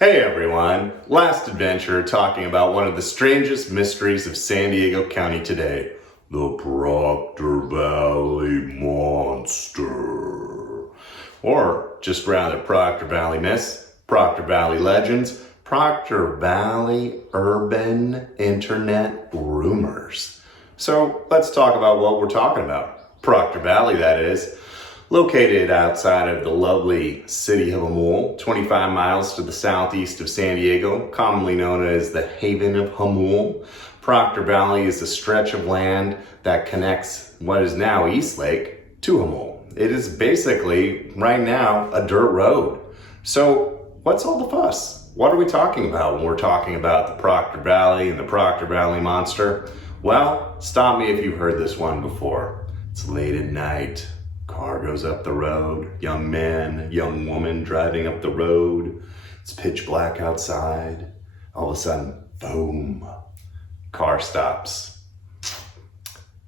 Hey everyone, last adventure talking about one of the strangest mysteries of San Diego County today, the Proctor Valley Monster. Or, just rather, Proctor Valley Myths, Proctor Valley Legends, Proctor Valley Urban Internet Rumors. So, let's talk about what we're talking about. Proctor Valley, that is. Located outside of the lovely city of Jamul, 25 miles to the southeast of San Diego, commonly known as the Haven of Jamul, Proctor Valley is a stretch of land that connects what is now Eastlake to Jamul. It is basically, right now, a dirt road. So, what's all the fuss? What are we talking about when we're talking about the Proctor Valley and the Proctor Valley Monster? Well, stop me if you've heard this one before. It's late at night. Car goes up the road, young man, young woman driving up the road. It's pitch black outside. All of a sudden, boom, car stops.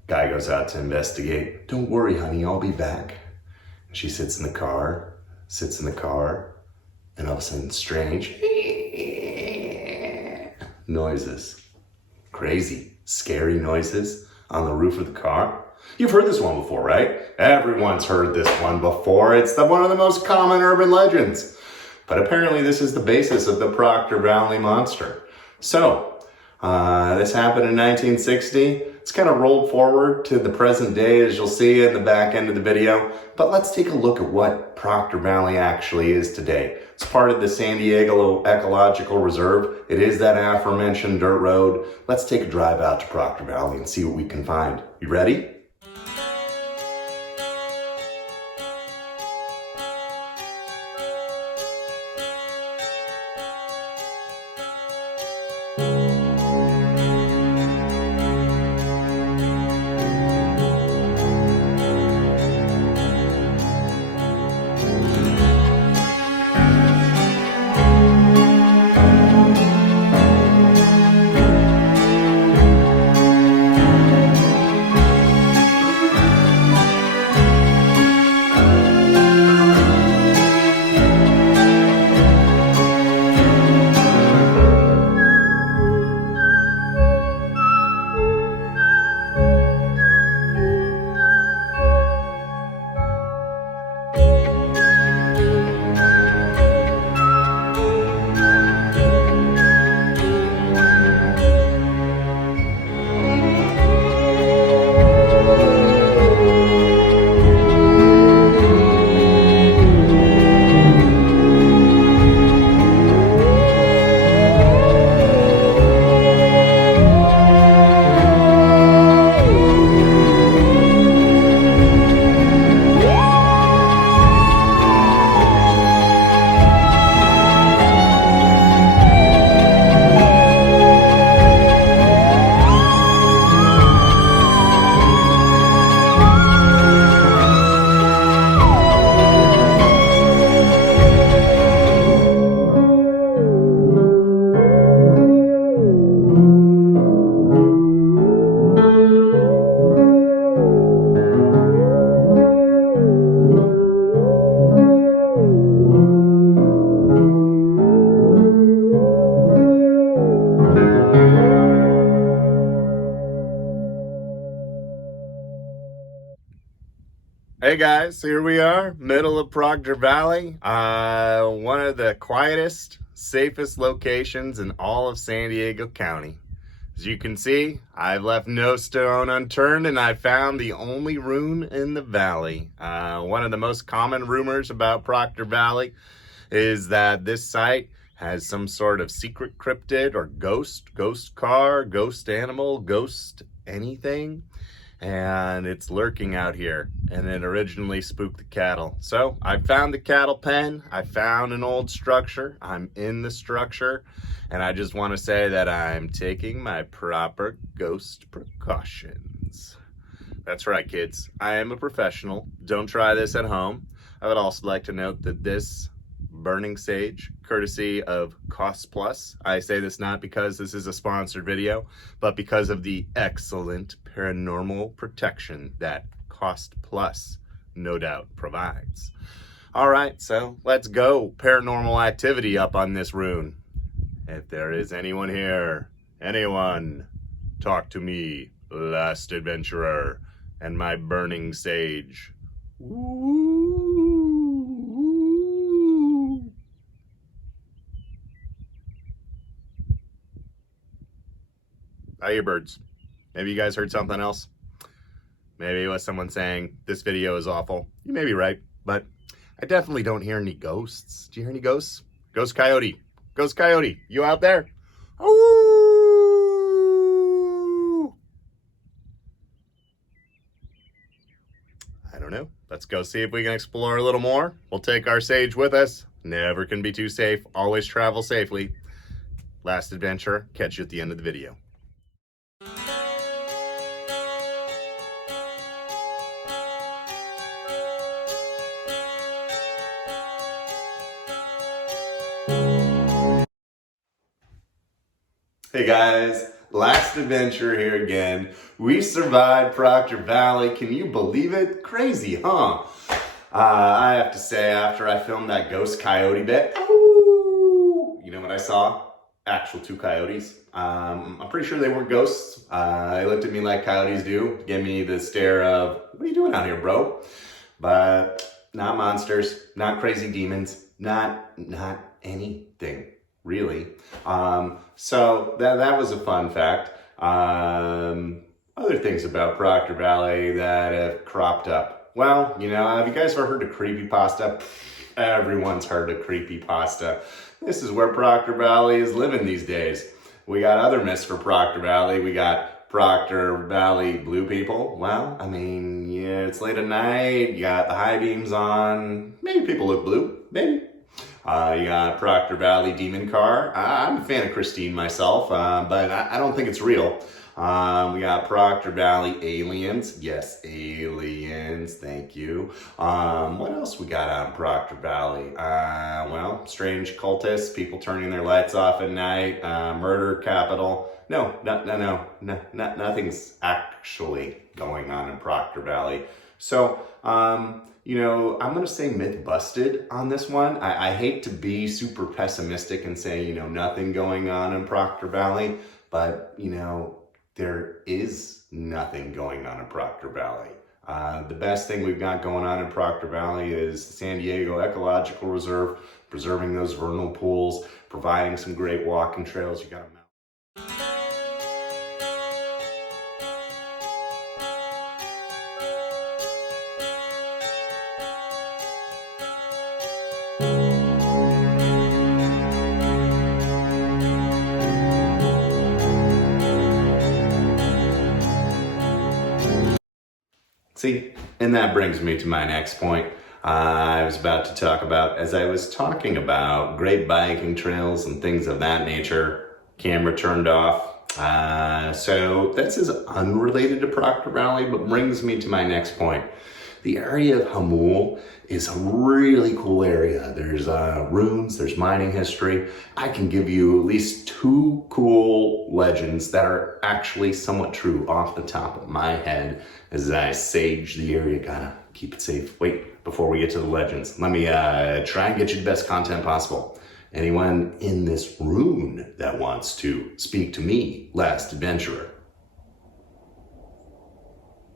Guy goes out to investigate. Don't worry, honey, I'll be back. She sits in the car, and all of a sudden, strange noises. Crazy, scary noises on the roof of the car. You've heard this one before, right? Everyone's heard this one before. It's one of the most common urban legends. But apparently this is the basis of the Proctor Valley Monster. So, this happened in 1960. It's kind of rolled forward to the present day, as you'll see in the back end of the video. But let's take a look at what Proctor Valley actually is today. It's part of the San Diego Ecological Reserve. It is that aforementioned dirt road. Let's take a drive out to Proctor Valley and see what we can find. You ready? Hey guys, here we are, middle of Proctor Valley, one of the quietest, safest locations in all of San Diego County. As you can see, I've left no stone unturned and I found the only rune in the valley. One of the most common rumors about Proctor Valley is that this site has some sort of secret cryptid or ghost car, ghost animal, ghost anything. And it's lurking out here, and it originally spooked the cattle. So I found the cattle pen, I found an old structure, I'm in the structure, and I just want to say that I'm taking my proper ghost precautions. That's right, kids, I am a professional. Don't try this at home. I would also like to note that this burning sage, courtesy of Cost Plus. I say this not because this is a sponsored video, but because of the excellent paranormal protection that Cost Plus no doubt provides. All right, so let's go. Paranormal activity up on this rune. If there is anyone here, anyone, talk to me, last adventurer, and my burning sage. Ooh. I hear birds. Maybe you guys heard something else. Maybe it was someone saying, this video is awful. You may be right, but I definitely don't hear any ghosts. Do you hear any ghosts? Ghost coyote. Ghost coyote, you out there? Ooh. I don't know. Let's go see if we can explore a little more. We'll take our sage with us. Never can be too safe. Always travel safely. Last adventure. Catch you at the end of the video. Hey guys, last adventure here again. We survived Proctor Valley. Can you believe it? Crazy, huh? I have to say, after I filmed that ghost coyote bit, you know what I saw? Actual two coyotes. I'm pretty sure they weren't ghosts. They looked at me like coyotes do. Gave me the stare of, what are you doing out here, bro? But not monsters, not crazy demons, not anything. Really. So that was a fun fact. Other things about Proctor Valley that have cropped up. Well, you know, have you guys ever heard of creepypasta? Everyone's heard of creepypasta. This is where Proctor Valley is living these days. We got other myths for Proctor Valley. We got Proctor Valley blue people. Well, I mean, yeah, it's late at night. You got the high beams on. Maybe people look blue. Maybe. You got Proctor Valley Demon Car. I'm a fan of Christine myself, but I don't think it's real. We got Proctor Valley Aliens. Yes, aliens. Thank you. What else we got on Proctor Valley? Well, strange cultists, people turning their lights off at night, murder capital. No, nothing's actually going on in Proctor Valley. So, you know, I'm going to say myth busted on this one. I hate to be super pessimistic and say, you know, nothing going on in Proctor Valley, but, you know, there is nothing going on in Proctor Valley. The best thing we've got going on in Proctor Valley is the San Diego Ecological Reserve, preserving those vernal pools, providing some great walking trails. You got a See, and that brings me to my next point. I was about to talk about, as I was talking about great biking trails and things of that nature, camera turned off. So this is unrelated to Proctor Valley, but brings me to my next point. The area of Jamul is a really cool area. There's ruins, there's mining history. I can give you at least two cool legends that are actually somewhat true off the top of my head as I sage the area. Gotta keep it safe. Wait, before we get to the legends, let me try and get you the best content possible. Anyone in this room that wants to speak to me, last adventurer?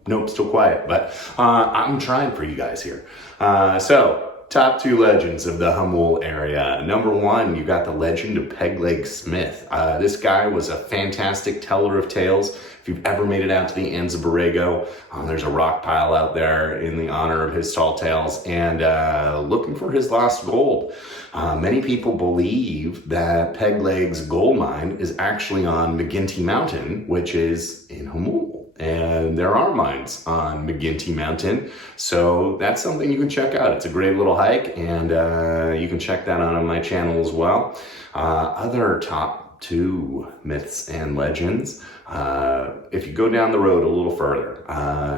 Nope, still quiet, but I'm trying for you guys here. So, top two legends of the Jamul area. Number one, you got the legend of Pegleg Smith. This guy was a fantastic teller of tales. If you've ever made it out to the ends of Borrego, there's a rock pile out there in the honor of his tall tales and looking for his lost gold. Many people believe that Pegleg's gold mine is actually on McGinty Mountain, which is in Jamul. And there are mines on McGinty Mountain, so that's something you can check out. It's a great little hike, and you can check that out on my channel as well. Other top two myths and legends. If you go down the road a little further,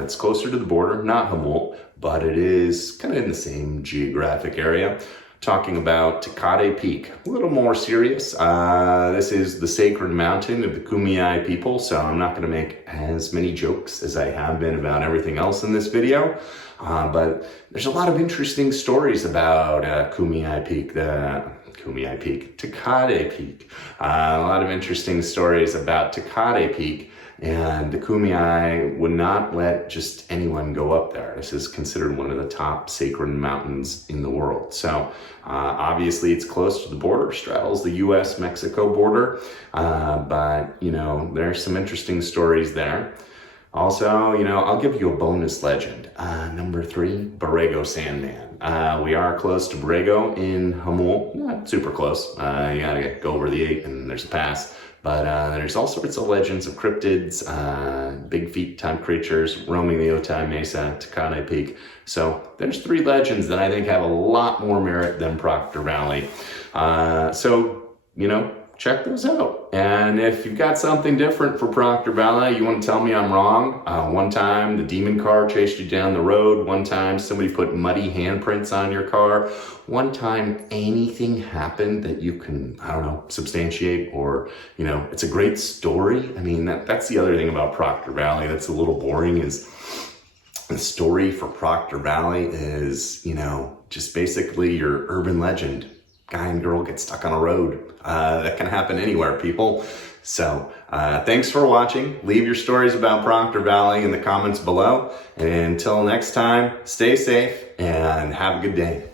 it's closer to the border, not Jamul, but it is kind of in the same geographic area. talking about Tecate Peak. A little more serious. This is the sacred mountain of the Kumeyaay people, so I'm not going to make as many jokes as I have been about everything else in this video. But there's a lot of interesting stories about Kumeyaay Peak, Tecate Peak. A lot of interesting stories about Tecate Peak. And the Kumeyaay would not let just anyone go up there. This is considered one of the top sacred mountains in the world. So obviously it's close to the border, straddles the US-Mexico border. But, you know, there's some interesting stories there. Also, you know, I'll give you a bonus legend. Number 3, Borrego Sandman. We are close to Borrego in Jamul. Not super close. You gotta go over the 8 and there's a pass. But there's all sorts of legends of cryptids, big feet type creatures roaming the Otay Mesa, Tecate Peak. So there's 3 legends that I think have a lot more merit than Proctor Valley. So, you know, check those out. And if you've got something different for Proctor Valley, you want to tell me I'm wrong. One time the demon car chased you down the road. One time somebody put muddy handprints on your car. One time anything happened that you can, I don't know, substantiate, or, you know, it's a great story. I mean, that's the other thing about Proctor Valley that's a little boring, is the story for Proctor Valley is, you know, just basically your urban legend. Guy and girl get stuck on a road. That can happen anywhere, people. So thanks for watching. Leave your stories about Proctor Valley in the comments below. And until next time, stay safe and have a good day.